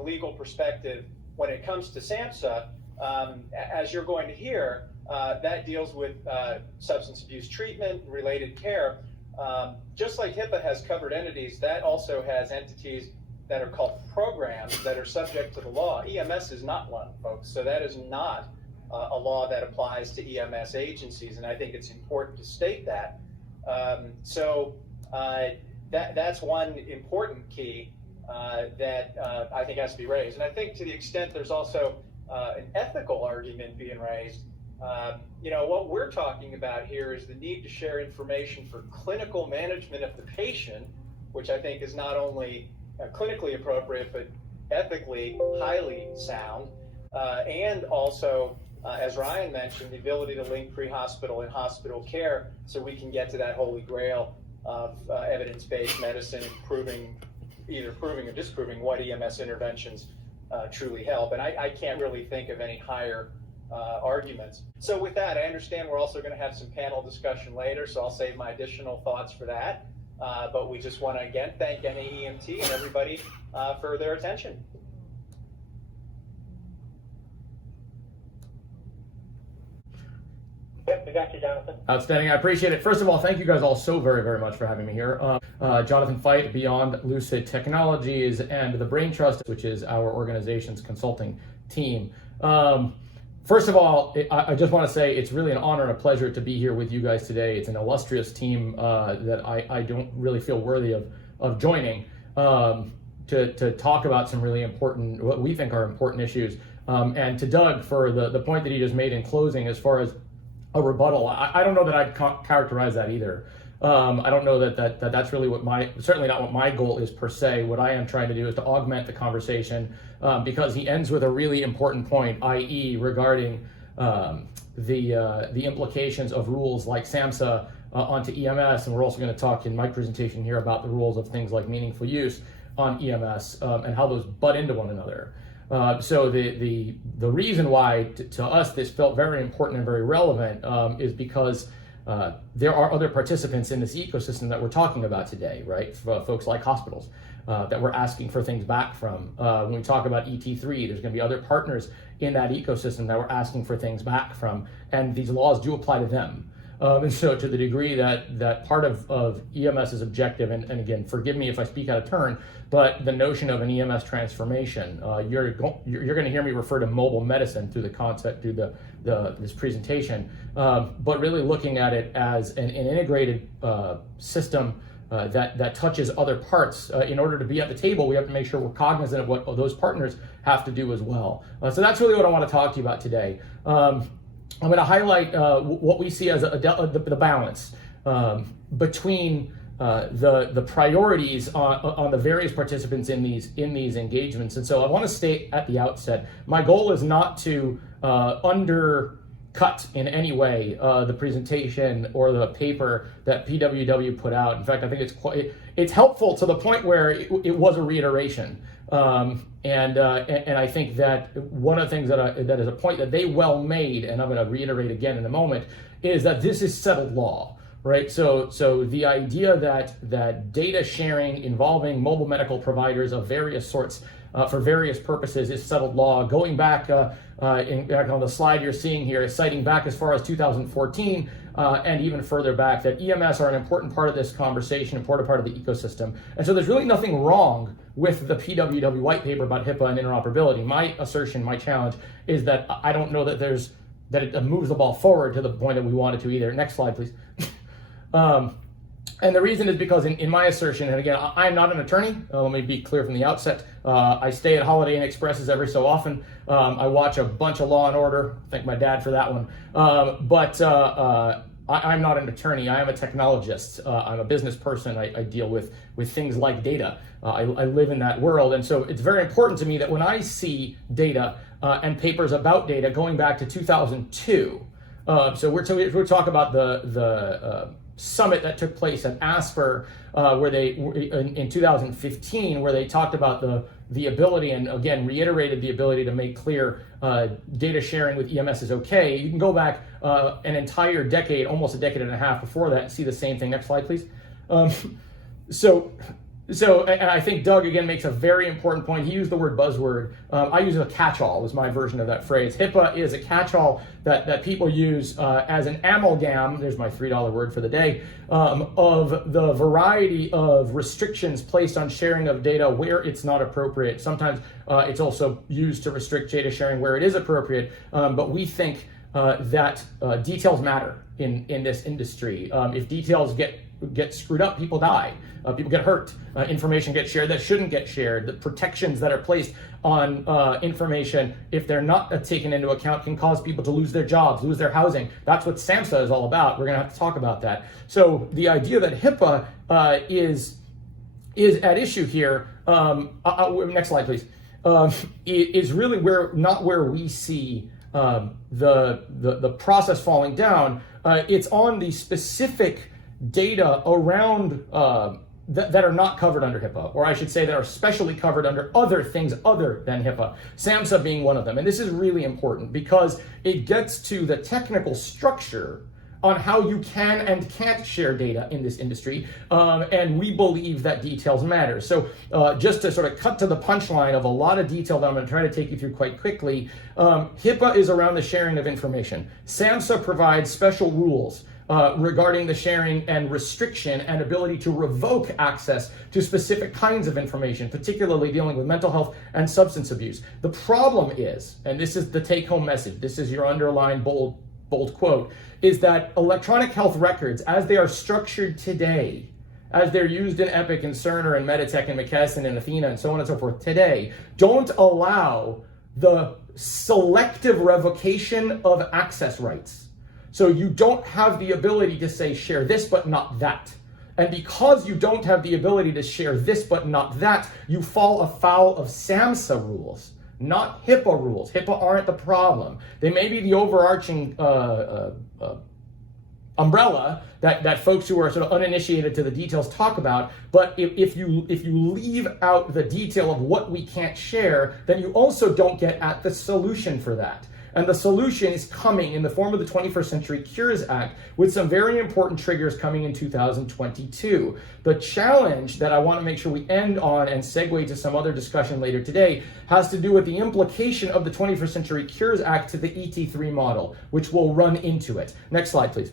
a legal perspective, when it comes to SAMHSA, as you're going to hear, that deals with substance abuse treatment, related care. Just like HIPAA has covered entities, that also has entities that are called programs that are subject to the law. EMS is not one, folks, so that is not a law that applies to EMS agencies, and I think it's important to state that. That's one important key that I think has to be raised. And I think to the extent there's also an ethical argument being raised, what we're talking about here is the need to share information for clinical management of the patient, which I think is not only clinically appropriate, but ethically highly sound, and also, as Ryan mentioned, the ability to link pre-hospital and hospital care so we can get to that holy grail of evidence-based medicine, either proving or disproving what EMS interventions truly help. And I can't really think of any higher arguments. So with that, I understand we're also going to have some panel discussion later, so I'll save my additional thoughts for that. But we just want to again thank NAEMT and everybody for their attention. Yep, we got you, Jonathan. Outstanding. I appreciate it. First of all, thank you guys all so very, very much for having me here. Jonathon Feit, Beyond Lucid Technologies, and the BrainTrust, which is our organization's consulting team. First of all, I just want to say it's really an honor and a pleasure to be here with you guys today. It's an illustrious team that I don't really feel worthy of joining to talk about some really important, what we think are important issues. And to Doug for the point that he just made in closing as far as a rebuttal, I don't know that I'd characterize that either. I don't know that's really certainly not what my goal is per se. What I am trying to do is to augment the conversation because he ends with a really important point, i.e. regarding the implications of rules like SAMHSA onto EMS, and we're also going to talk in my presentation here about the rules of things like meaningful use on EMS and how those butt into one another. So the reason why to us this felt very important and very relevant is because there are other participants in this ecosystem that we're talking about today, right? Folks like hospitals that we're asking for things back from. When we talk about ET3, there's going to be other partners in that ecosystem that we're asking for things back from, and these laws do apply to them. And so to the degree that part of EMS's objective, and again, forgive me if I speak out of turn, but the notion of an EMS transformation, you're going to hear me refer to mobile medicine through the concept, through this presentation, but really looking at it as an integrated system that touches other parts. In order to be at the table, we have to make sure we're cognizant of what those partners have to do as well. So that's really what I want to talk to you about today. I'm going to highlight what we see as the balance between the priorities on the various participants in these engagements. And so I want to state at the outset, my goal is not to undercut in any way the presentation or the paper that PWW put out. In fact, I think it's helpful to the point where it was a reiteration. And I think that one of the things that is a point that they well made, and I'm going to reiterate again in a moment, is that this is settled law, right? So the idea that data sharing involving mobile medical providers of various sorts for various purposes is settled law. Going back back on the slide you're seeing here, citing back as far as 2014 and even further back, that EMS are an important part of this conversation, important part of the ecosystem. And so there's really nothing wrong with the PWW white paper about HIPAA and interoperability. My assertion, my challenge, is that I don't know that it moves the ball forward to the point that we want it to either. Next slide, please. And the reason is because in my assertion, and again, I'm not an attorney, let me be clear from the outset, I stay at Holiday Inn Expresses every so often. I watch a bunch of Law and Order, thank my dad for that one. But I'm not an attorney, I am a technologist. I'm a business person, I deal with things like data. I live in that world, and so it's very important to me that when I see data and papers about data going back to 2002, so we're talking about the summit that took place at ASPR where they in 2015, where they talked about the ability, and again reiterated the ability to make clear data sharing with EMS is okay. You can go back an entire decade, almost a decade and a half before that, and see the same thing. Next slide, please. So and I think Doug again makes a very important point. He used the word buzzword. I use a catch-all was my version of that phrase. HIPAA is a catch-all that people use as an amalgam, there's my $3 word for the day, of the variety of restrictions placed on sharing of data where it's not appropriate. Sometimes it's also used to restrict data sharing where it is appropriate, but we think that details matter in this industry. If details get screwed up, people die. People get hurt. Information gets shared that shouldn't get shared. The protections that are placed on information, if they're not taken into account, can cause people to lose their jobs, lose their housing. That's what SAMHSA is all about. We're going to have to talk about that. So the idea that HIPAA is at issue here. Next slide, please. Is really not where we see the process falling down. It's on the specific data around that are not covered under HIPAA, or I should say that are specially covered under other things other than HIPAA, SAMHSA being one of them. And this is really important because it gets to the technical structure on how you can and can't share data in this industry, and we believe that details matter. So just to sort of cut to the punchline of a lot of detail that I'm going to try to take you through quite quickly, HIPAA is around the sharing of information. SAMHSA provides special rules regarding the sharing and restriction and ability to revoke access to specific kinds of information, particularly dealing with mental health and substance abuse. The problem is, and this is the take-home message, this is your underlined bold quote, is that electronic health records, as they are structured today, as they're used in Epic and Cerner and Meditech and McKesson and Athena and so on and so forth today, don't allow the selective revocation of access rights. So you don't have the ability to say share this but not that. And because you don't have the ability to share this but not that, you fall afoul of SAMHSA rules, not HIPAA rules. HIPAA aren't the problem. They may be the overarching umbrella that folks who are sort of uninitiated to the details talk about, but if you leave out the detail of what we can't share, then you also don't get at the solution for that. And the solution is coming in the form of the 21st Century Cures Act with some very important triggers coming in 2022. The challenge that I want to make sure we end on and segue to some other discussion later today has to do with the implication of the 21st Century Cures Act to the ET3 model, which will run into it. Next slide, please.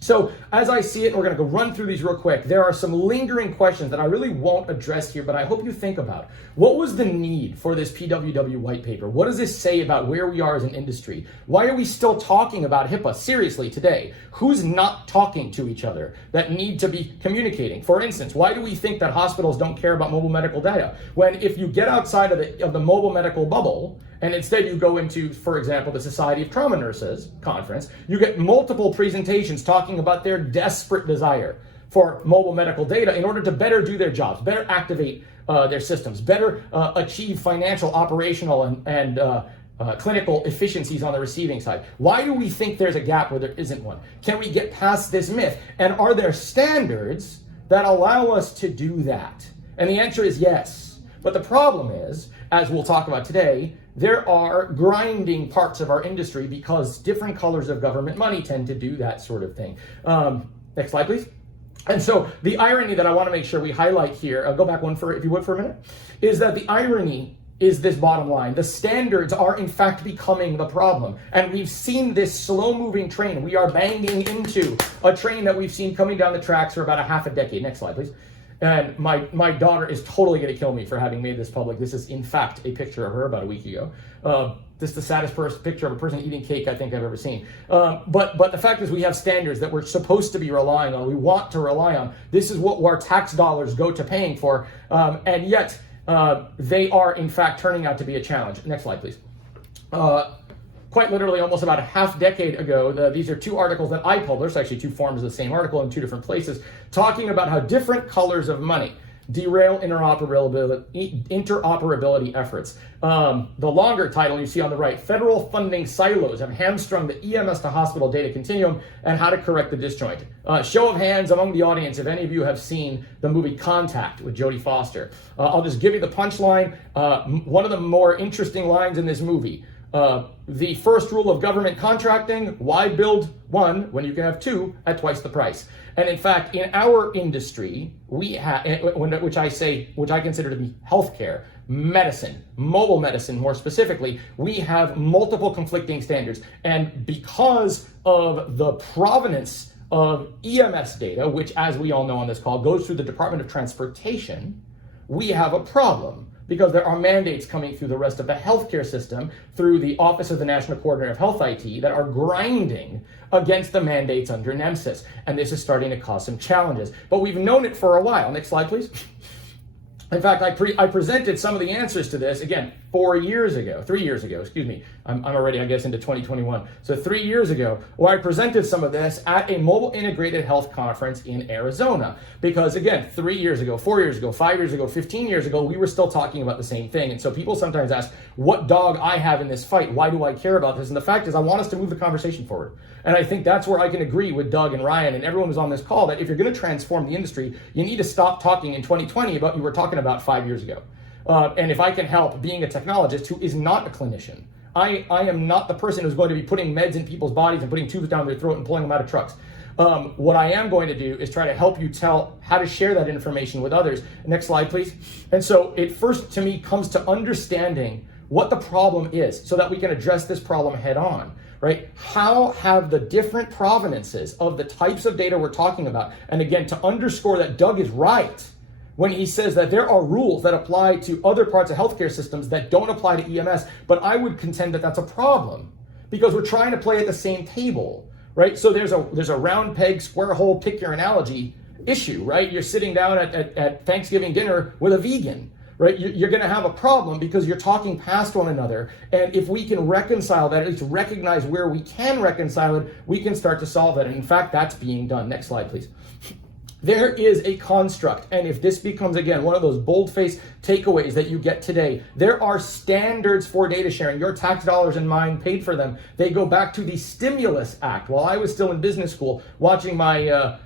So as I see it, we're going to go run through these real quick. There are some lingering questions that I really won't address here, but I hope you think about. What was the need for this PWW white paper? What does this say about where we are as an industry? Why are we still talking about HIPAA seriously today? Who's not talking to each other that need to be communicating? For instance, why do we think that hospitals don't care about mobile medical data? When if you get outside of the mobile medical bubble, and instead you go into, for example, the Society of Trauma Nurses conference, you get multiple presentations talking about their desperate desire for mobile medical data in order to better do their jobs, better activate their systems, better achieve financial, operational, and clinical efficiencies on the receiving side. Why do we think there's a gap where there isn't one? Can we get past this myth? And are there standards that allow us to do that? And the answer is yes. But the problem is, as we'll talk about today, there are grinding parts of our industry because different colors of government money tend to do that sort of thing. Next slide, please. And so the irony that I want to make sure we highlight here, I'll go back one if you would for a minute, is that the irony is this bottom line. The standards are in fact becoming the problem. And we've seen this slow moving train. We are banging into a train that we've seen coming down the tracks for about a half a decade. Next slide, please. And my daughter is totally going to kill me for having made this public. This is, in fact, a picture of her about a week ago. This is the saddest picture of a person eating cake I think I've ever seen. But the fact is we have standards that we're supposed to be relying on, we want to rely on. This is what our tax dollars go to paying for, and yet they are, in fact, turning out to be a challenge. Next slide, please. Quite literally almost about a half decade ago, these are two articles that I published, actually two forms of the same article in two different places, talking about how different colors of money derail interoperability efforts. The longer title you see on the right, Federal Funding Silos Have Hamstrung the EMS to Hospital Data Continuum and How to Correct the Disjoint. Show of hands among the audience if any of you have seen the movie Contact with Jodie Foster. I'll just give you the punchline. One of the more interesting lines in this movie, The first rule of government contracting: why build one when you can have two at twice the price? And in fact, in our industry, we have, which I consider to be healthcare, medicine, mobile medicine more specifically, we have multiple conflicting standards. And because of the provenance of EMS data, which, as we all know on this call, goes through the Department of Transportation, we have a problem, because there are mandates coming through the rest of the healthcare system, through the Office of the National Coordinator of Health IT, that are grinding against the mandates under NEMSIS. And this is starting to cause some challenges. But we've known it for a while. Next slide, please. In fact, I presented some of the answers to this, again, 3 years ago, excuse me. I'm already, I guess, into 2021. So 3 years ago, where I presented some of this at a mobile integrated health conference in Arizona. Because again, 3 years ago, 4 years ago, 5 years ago, 15 years ago, we were still talking about the same thing. And so people sometimes ask, what dog I have in this fight? Why do I care about this? And the fact is, I want us to move the conversation forward. And I think that's where I can agree with Doug and Ryan and everyone who's on this call, that if you're going to transform the industry, you need to stop talking in 2020 about what you were talking about 5 years ago. And if I can help, being a technologist who is not a clinician, I am not the person who's going to be putting meds in people's bodies and putting tubes down their throat and pulling them out of trucks. What I am going to do is try to help you tell how to share that information with others. Next slide, please. And so it first, to me, comes to understanding what the problem is so that we can address this problem head on. Right? How have the different provenances of the types of data we're talking about, and again, to underscore that Doug is right when he says that there are rules that apply to other parts of healthcare systems that don't apply to EMS, but I would contend that that's a problem because we're trying to play at the same table, right? So there's a round peg, square hole, pick your analogy issue, right? You're sitting down at Thanksgiving dinner with a vegan, right? You're going to have a problem because you're talking past one another. And if we can reconcile that, at least recognize where we can reconcile it, we can start to solve it. And in fact, that's being done. Next slide, please. There is a construct. And if this becomes, again, one of those bold-faced takeaways that you get today, there are standards for data sharing. Your tax dollars and mine paid for them. They go back to the Stimulus Act. While I was still in business school, watching my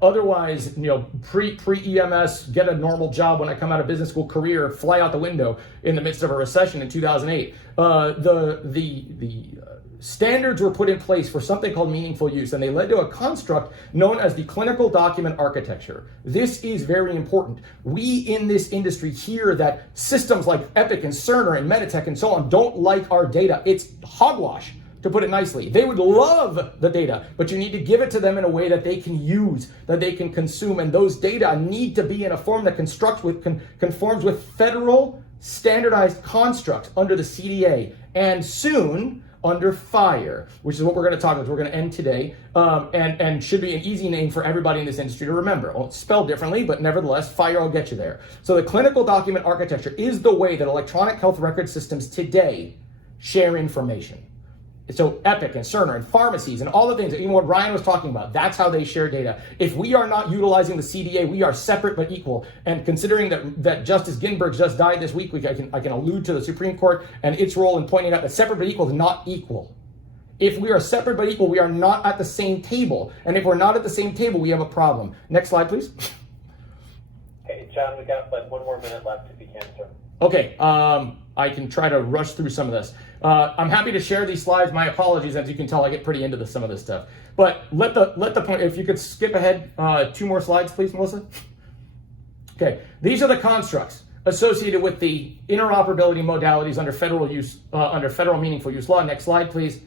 otherwise, pre-EMS, get a normal job when I come out of business school career, fly out the window in the midst of a recession in 2008. The standards were put in place for something called meaningful use, and they led to a construct known as the clinical document architecture. This is very important. We in this industry hear that systems like Epic and Cerner and Meditech and so on don't like our data. It's hogwash, to put it nicely. They would love the data, but you need to give it to them in a way that they can use, that they can consume, and those data need to be in a form that conforms with federal standardized constructs under the CDA, and soon under FHIR, which is what we're going to talk about. We're going to end today, and should be an easy name for everybody in this industry to remember. Well, it's spelled differently, but nevertheless, FHIR will get you there. So the clinical document architecture is the way that electronic health record systems today share information. So Epic and Cerner and pharmacies and all the things, even what Ryan was talking about, that's how they share data. If we are not utilizing the CDA, we are separate but equal. And considering that Justice Ginsburg just died this week, I can allude to the Supreme Court and its role in pointing out that separate but equal is not equal. If we are separate but equal, we are not at the same table. And if we're not at the same table, we have a problem. Next slide, please. Hey, John, we got like 1 more minute left if you can, sir. Okay, I can try to rush through some of this. I'm happy to share these slides. My apologies, as you can tell, I get pretty into some of this stuff. But let the point, if you could skip ahead 2 more slides, please, Melissa. Okay, these are the constructs associated with the interoperability modalities under federal use, under federal meaningful use law. Next slide, please.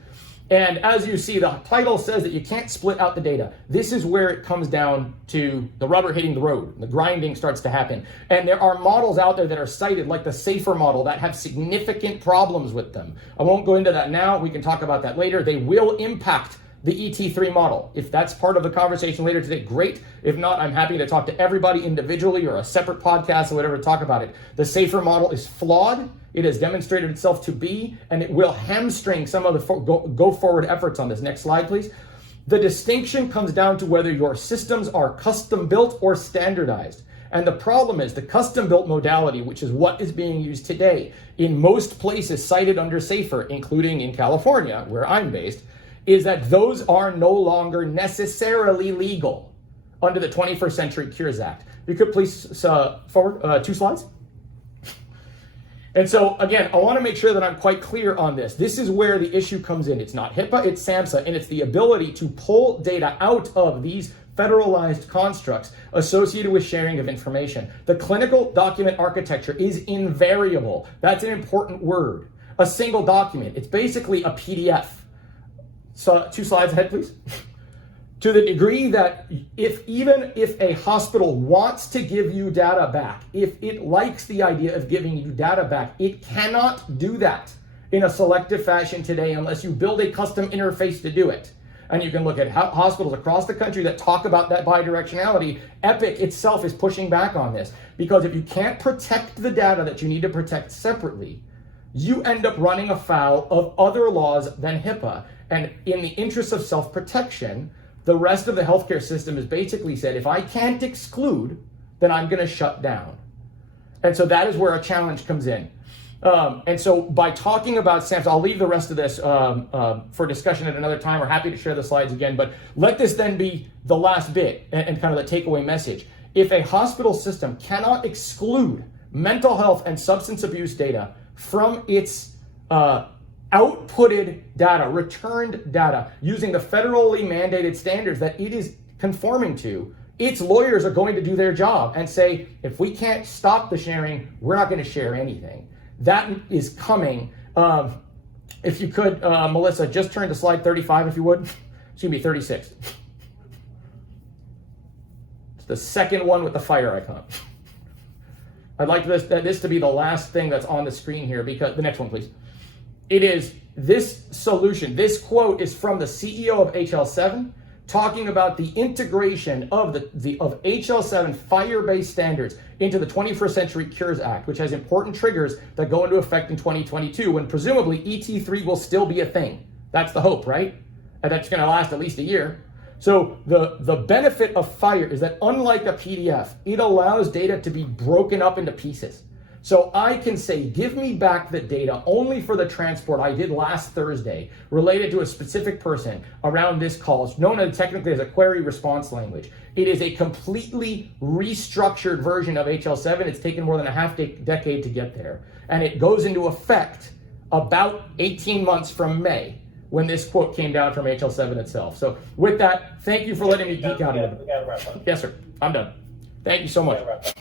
And as you see, the title says that you can't split out the data. This is where it comes down to the rubber hitting the road. The grinding starts to happen. And there are models out there that are cited, like the SAFER model, that have significant problems with them. I won't go into that now. We can talk about that later. They will impact the ET3 model. If that's part of the conversation later today, great. If not, I'm happy to talk to everybody individually or a separate podcast or whatever to talk about it. The SAFER model is flawed. It has demonstrated itself to be, and it will hamstring some of the go forward efforts on this. Next slide, please. The distinction comes down to whether your systems are custom built or standardized. And the problem is the custom built modality, which is what is being used today in most places cited under SAFER, including in California, where I'm based, is that those are no longer necessarily legal under the 21st Century Cures Act. If you could please forward 2 slides. And so, again, I want to make sure that I'm quite clear on this. This is where the issue comes in. It's not HIPAA, it's SAMHSA, and it's the ability to pull data out of these federalized constructs associated with sharing of information. The clinical document architecture is invariable. That's an important word. A single document. It's basically a PDF. So 2 slides ahead, please. To the degree that even if a hospital wants to give you data back, if it likes the idea of giving you data back, it cannot do that in a selective fashion today unless you build a custom interface to do it. And you can look at hospitals across the country that talk about that bidirectionality. Epic itself is pushing back on this, because if you can't protect the data that you need to protect separately, you end up running afoul of other laws than HIPAA. And in the interest of self-protection, the rest of the healthcare system has basically said, if I can't exclude, then I'm going to shut down. And so that is where a challenge comes in. And so by talking about SAMHSA, I'll leave the rest of this for discussion at another time. We're happy to share the slides again, but let this then be the last bit and kind of the takeaway message. If a hospital system cannot exclude mental health and substance abuse data from its outputted data, returned data, using the federally mandated standards that it is conforming to, its lawyers are going to do their job and say, if we can't stop the sharing, we're not going to share anything. That is coming. If you could, Melissa, just turn to slide 35, if you would. Excuse me, 36. It's the second one with the fire icon. I'd like this to be the last thing that's on the screen here, because the next one, please. It is this solution. This quote is from the CEO of HL7, talking about the integration of of HL7 fire-based standards into the 21st Century Cures Act, which has important triggers that go into effect in 2022, when presumably ET3 will still be a thing. That's the hope, right? And that's going to last at least a year. So the benefit of FHIR is that, unlike a PDF, it allows data to be broken up into pieces. So I can say, give me back the data only for the transport I did last Thursday related to a specific person around this call. It's known technically as a query response language. It is a completely restructured version of HL7. It's taken more than a half decade to get there. And it goes into effect about 18 months from May, when this quote came down from HL7 itself. So with that, thank you for letting me geek out a little bit. Yes, sir. I'm done. Thank you so much.